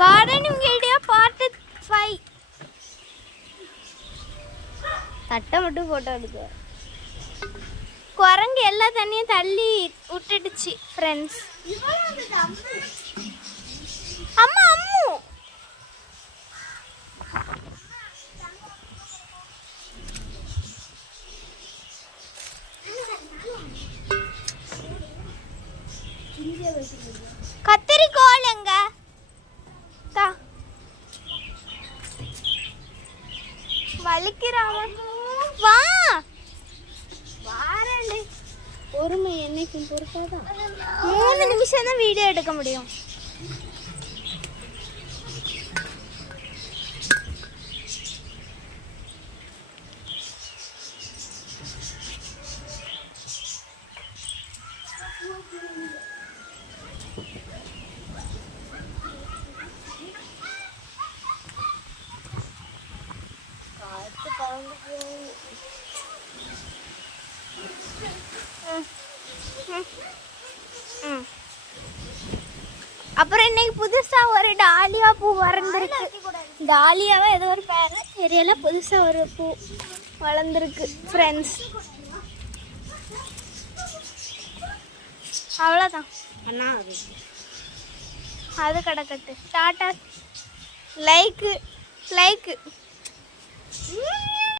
Gardening video part 5. தட்டை மட்டும் photo எடுக்க. குரங்கு எல்லா தண்ணியும் தள்ளி விட்டுடுச்சு ஃப்ரெண்ட்ஸ். அம்மா அம்மு கத்திரிக்கோள் எங்க வலிக்கிறாங்க. வா வாரண்டி. பொறுமை என்னைக்கும் பொறுப்பாதான். 3 நிமிஷம் தான் வீடியோ எடுக்க முடியும். அப்புறம் இன்னைக்கு புதுசா ஒரு டாலியா பூ வளர்ந்துருக்கு. டாலியாவா ஏதோ ஒரு பேர் தெரியல. புதுசா ஒரு பூ வளர்ந்துருக்கு ஃப்ரெண்ட்ஸ். அவ்வளோதான் அண்ணா. அது கிடக்கட்டு. டாட்டா. லைக்கு